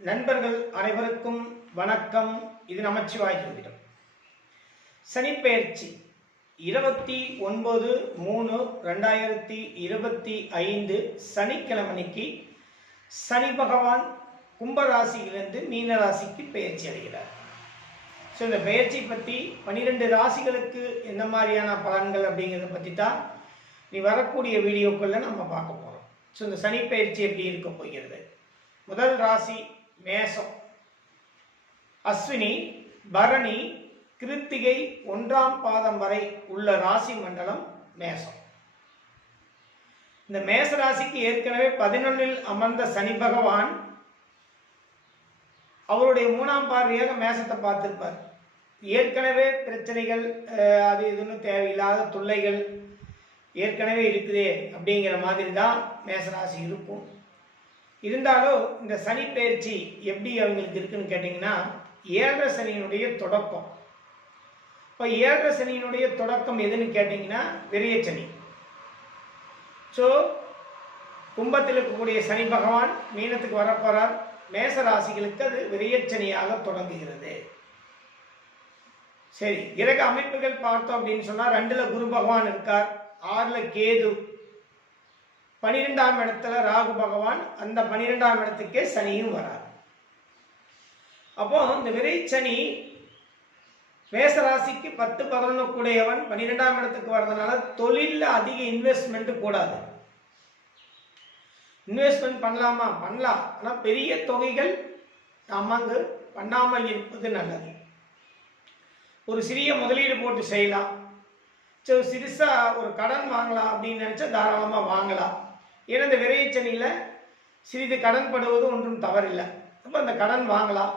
நண்பர்கள் அனைவருக்கும் வணக்கம். இது நமச்சிவாய் ஜோதிடம். சனிப்பெயர்ச்சி. இருபத்தி ஒன்பது மூணு ரெண்டாயிரத்தி இருபத்தி ஐந்து சனிக்கிழமைக்கு சனி பகவான் கும்பராசியிலிருந்து மீன ராசிக்கு பயிற்சி அடைகிறார். ஸோ இந்த பயிற்சி பற்றி பன்னிரெண்டு ராசிகளுக்கு எந்த மாதிரியான பலன்கள் அப்படிங்கிறத பற்றி தான் நீ வரக்கூடிய வீடியோக்களில் நம்ம பார்க்க போகிறோம் ஸோ இந்த சனி எப்படி இருக்க போகிறது? முதல் ராசி மேசம். அஸ்வினி பரணி கிருத்திகை ஒன்றாம் பாதம் வரை உள்ள ராசி மண்டலம் மேசம். இந்த மேச ராசிக்கு ஏற்கனவே பதினொன்னில் அமர்ந்த சனி பகவான் அவருடைய மூணாம் பார்வையாக மேசத்தை பார்த்துருப்பார். ஏற்கனவே பிரச்சனைகள் அது இதுன்னு தேவையில்லாத தொல்லைகள் ஏற்கனவே இருக்குதே அப்படிங்கிற மாதிரி தான் மேசராசி இருக்கும். இருந்தாலும் இந்த சனி பயிற்சி எப்படி அவங்களுக்கு இருக்குன்னு கேட்டிங்கன்னா ஏழரை சனியினுடைய தொடக்கம். இப்போ ஏழரை சனியினுடைய தொடக்கம் எதுன்னு கேட்டிங்கன்னா விரைய சனி. ஸோ கும்பத்தில் இருக்கக்கூடிய சனி பகவான் மீனத்துக்கு வரப்போறார். மேச ராசிகளுக்கு அது விரையச்சனியாக தொடங்குகிறது. சரி கிரக அமைப்புகள் பார்த்தோம் அப்படின்னு சொன்னால் ரெண்டில் குரு பகவான் இருக்கார் ஆறில் கேது. பனிரெண்டாம் இடத்துல ராகு பகவான் அந்த பனிரெண்டாம் இடத்துக்கே சனியும் வரார். அப்போ இந்த விரைச்சனி மேசராசிக்கு பத்து பதினொன்று கூடையவன் பன்னிரெண்டாம் இடத்துக்கு வர்றதுனால தொழிலில் அதிக இன்வெஸ்ட்மெண்ட் கூடாது. இன்வெஸ்ட்மெண்ட் பண்ணலாமா? பண்ணலாம். ஆனால் பெரிய தொகைகள் நமக்கு பண்ணாமல் இருப்பது நல்லது. ஒரு சிறிய முதலீடு போட்டு செய்யலாம். சரி சிறுசாக ஒரு கடன் வாங்கலாம் அப்படின்னு நினச்சா தாராளமாக வாங்கலாம். ஏன்னா இந்த விரைச்சனியில் சிறிது கடன் படுவது ஒன்றும் தவறில்லை. அப்போ அந்த கடன் வாங்கலாம்.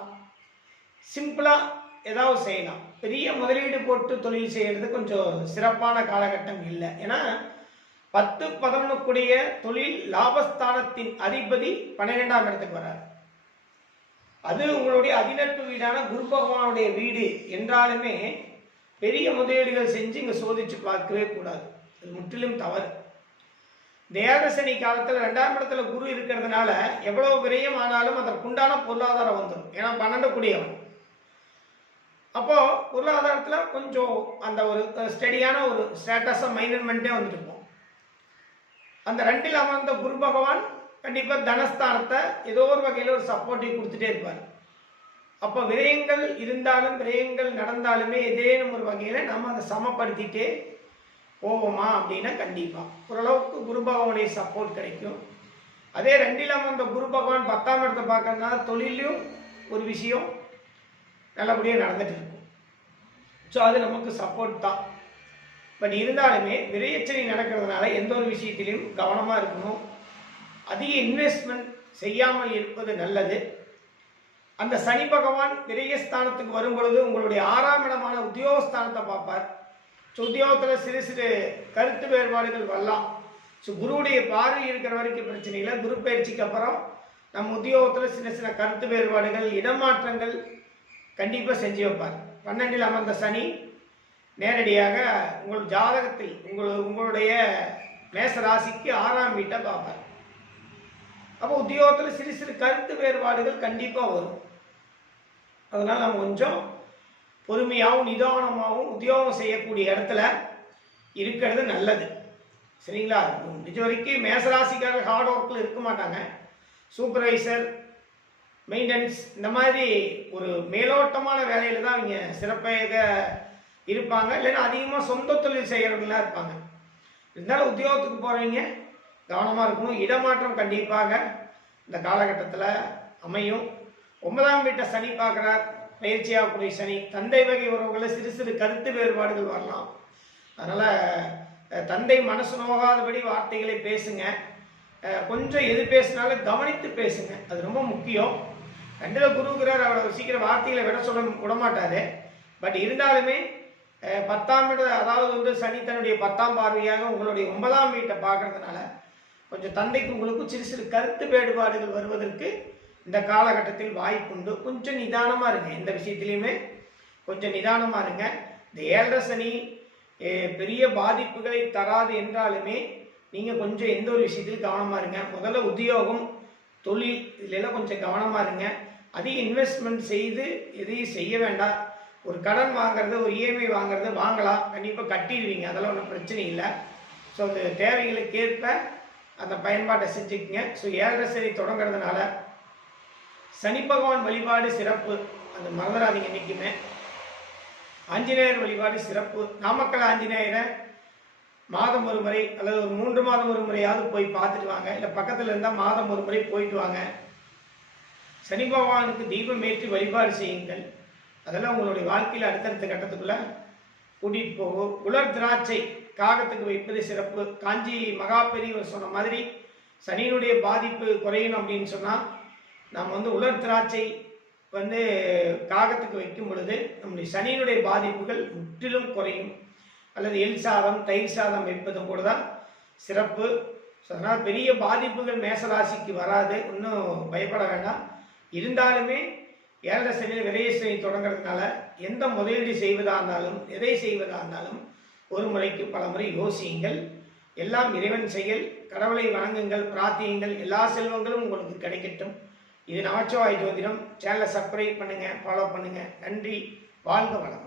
சிம்பிளாக ஏதாவது செய்யலாம். பெரிய முதலீடு போட்டு தொழில் செய்கிறது கொஞ்சம் சிறப்பான காலகட்டம் இல்லை. ஏன்னா பத்து பதினொன்றுக்குடைய தொழில் லாபஸ்தானத்தின் அதிபதி பன்னிரெண்டாம் இடத்துக்கு வரார் அது உங்களுடைய அதிநட்பு வீடான குரு பகவானுடைய வீடு என்றாலுமே பெரிய முதலீடுகள் செஞ்சு இங்கே சோதிச்சு பார்க்கவே கூடாது. அது முற்றிலும் தவறு. தேவசனி காலத்தில் ரெண்டாம் இடத்துல குரு இருக்கிறதுனால எவ்வளவு விரயம் ஆனாலும் அதற்குண்டான பொருளாதாரம் வந்துடும் ஏன்னா பன்னெண்டு குடியவன். அப்போ பொருளாதாரத்தில் கொஞ்சம் அந்த ஒரு ஸ்டடியான ஒரு ஸ்டேட்டஸை மைனன்மெண்ட்டே வந்துட்டு இருக்கும் அந்த ரெண்டில் அமர்ந்த குரு பகவான் கண்டிப்பாக தனஸ்தானத்தை ஏதோ ஒரு வகையில் ஒரு சப்போர்ட்டிவ் கொடுத்துட்டே இருப்பார். அப்போ விரயங்கள் இருந்தாலும் விரயங்கள் நடந்தாலுமே ஏதேனும் ஒரு வகையில் நம்ம அதை சமப்படுத்திட்டே போவோமா அப்படின்னா கண்டிப்பாக ஓரளவுக்கு குரு பகவானுடைய சப்போர்ட் கிடைக்கும். அதே ரெண்டிலாம் அந்த குரு பகவான் பத்தாம் இடத்தை பார்க்கறதுனால தொழிலையும் ஒரு விஷயம் நல்லபடியாக நடந்துட்டு இருக்கும். ஸோ அது நமக்கு சப்போர்ட் தான். பட் இருந்தாலுமே விரையச்சனை நடக்கிறதுனால எந்த ஒரு விஷயத்திலையும் கவனமாக இருக்கணும். அதிக இன்வெஸ்ட்மெண்ட் செய்யாமல் இருப்பது நல்லது. அந்த சனி பகவான் விரயஸ்தானத்துக்கு வரும் பொழுது உங்களுடைய ஆறாம் இடமான உத்தியோகஸ்தானத்தை பார்ப்பார். உத்தியோகத்தில் சிறு சிறு கருத்து வேறுபாடுகள் வரலாம். ஸோ குருவுடைய பார்வை இருக்கிற வரைக்கும் பிரச்சனை இல்லை. குரு பயிற்சிக்கு அப்புறம் நம்ம உத்தியோகத்தில் சின்ன சின்ன கருத்து வேறுபாடுகள் இடமாற்றங்கள் கண்டிப்பாக செஞ்சு வைப்பார். பன்னெண்டில் அமர்ந்த சனி நேரடியாக உங்கள் ஜாதகத்தில் உங்கள் உங்களுடைய மேச ராசிக்கு ஆறாம் வீட்டை பார்ப்பார். அப்போ உத்தியோகத்தில் சிறு சிறு கருத்து வேறுபாடுகள் கண்டிப்பாக வரும். அதனால் நம்ம கொஞ்சம் பொறுமையாகவும் நிதானமாகவும் உத்தியோகம் செய்யக்கூடிய இடத்துல இருக்கிறது நல்லது. சரிங்களா? நிஜ வரைக்கும் மேசராசிக்காரர் ஹார்ட் ஒர்க்கில் இருக்க மாட்டாங்க. சூப்பர்வைசர் மெயின்டெனன்ஸ் இந்த மாதிரி ஒரு மேலோட்டமான வேலையில் தான் அவங்க சிறப்பாக இருப்பாங்க. இல்லைன்னா அதிகமாக சொந்த தொழில் செய்கிறவங்களாம் இருப்பாங்க. இருந்தாலும் உத்தியோகத்துக்கு போகிறவங்க கவனமாக இருக்கணும். இடமாற்றம் கண்டிப்பாக இந்த காலகட்டத்தில் அமையும். ஒன்பதாம் வீட்டை சனி பார்க்குறார். பயிற்சியாகக்கூடிய சனி தந்தை வகை உறவுகளில் சிறு சிறு கருத்து வேறுபாடுகள் வரலாம். அதனால் தந்தை மனசு நோகாதபடி வார்த்தைகளை பேசுங்க. கொஞ்சம் எது பேசினாலும் கவனித்து பேசுங்க. அது ரொம்ப முக்கியம். ரெண்டில் குருங்கிறார் அவ்வளோ சீக்கிரம் வார்த்தைகளை விட சொல்ல விடமாட்டாரு. பட் இருந்தாலுமே பத்தாம் இட அதாவது வந்து சனி தன்னுடைய பத்தாம் பார்வையாக உங்களுடைய ஒன்பதாம் வீட்டை பார்க்கறதுனால கொஞ்சம் தந்தைக்கு உங்களுக்கும் சிறு சிறு கருத்து வேறுபாடுகள் வருவதற்கு இந்த காலகட்டத்தில் வாய்ப்புண்டு. கொஞ்சம் நிதானமாக இருங்க. எந்த விஷயத்துலையுமே கொஞ்சம் நிதானமாக இருங்க. இந்த ஏழரை சனி பெரிய பாதிப்புகளை தராது என்றாலுமே நீங்கள் கொஞ்சம் எந்த ஒரு விஷயத்திலும் கவனமாக இருங்க. முதல்ல உத்தியோகம் தொழில் இதுலெல்லாம் கொஞ்சம் கவனமாக இருங்க. அதிக இன்வெஸ்ட்மெண்ட் செய்து எதையும் செய்ய வேண்டாம். ஒரு கடன் வாங்குறது ஒரு இஎம்ஐ வாங்குறது வாங்கலாம். கண்டிப்பாக கட்டிடுவீங்க. அதெல்லாம் ஒன்றும் பிரச்சனை இல்லை. ஸோ அந்த தேவைகளுக்கு ஏற்ப அந்த பயன்பாட்டை செஞ்சுக்கங்க. ஸோ ஏழரை சனி தொடங்குறதுனால சனி பகவான் வழிபாடு சிறப்பு. அந்த மறந்துடாதீங்க என்றைக்குமே ஆஞ்சநேயர் வழிபாடு சிறப்பு. நாமக்கல் ஆஞ்சநேயரை மாதம் ஒரு முறை அல்லது ஒரு மூன்று மாதம் ஒரு முறையாவது போய் பார்த்துட்டு வாங்க. இல்லை பக்கத்தில் இருந்தால் மாதம் ஒரு முறை போயிட்டு வாங்க. சனி பகவானுக்கு தீபம் ஏற்றி வழிபாடு செய்யுங்கள். அதெல்லாம் உங்களுடைய வாழ்க்கையில் அடுத்தடுத்த கட்டத்துக்குள்ளே கூட்டிகிட்டு போகும் உலர் திராட்சை காகத்துக்கு வைப்பது சிறப்பு. காஞ்சி மகா பெரியவர் சொன்ன மாதிரி சனியினுடைய பாதிப்பு குறையணும் அப்படின்னு சொன்னால் நாம் வந்து உலர் திராட்சை வந்து காகத்துக்கு வைக்கும் பொழுது நம்முடைய சனியினுடைய பாதிப்புகள் முற்றிலும் குறையும். அல்லது எல் சாதம் தயிர் சாதம் வைப்பது கூட தான் சிறப்பு. ஸோ அதனால் பெரிய பாதிப்புகள் மேசராசிக்கு வராது. இன்னும் பயப்பட வேண்டாம். இருந்தாலுமே ஏழரை சனியில் விரைய சனி தொடங்குறதுனால எந்த முதலீடு செய்வதாக இருந்தாலும் எதை செய்வதாக இருந்தாலும் ஒரு முறைக்கு பல முறை யோசியுங்கள். எல்லாம் இறைவன் செயல். கடவுளை வணங்குங்கள் பிரார்த்தியுங்கள். எல்லா செல்வங்களும் உங்களுக்கு கிடைக்கட்டும். இது நமச்சிவாய் ஜோதிடம் சேனலை சப்ஸ்கிரைப் பண்ணுங்கள் ஃபாலோ பண்ணுங்கள் நன்றி. வாழ்க வளம்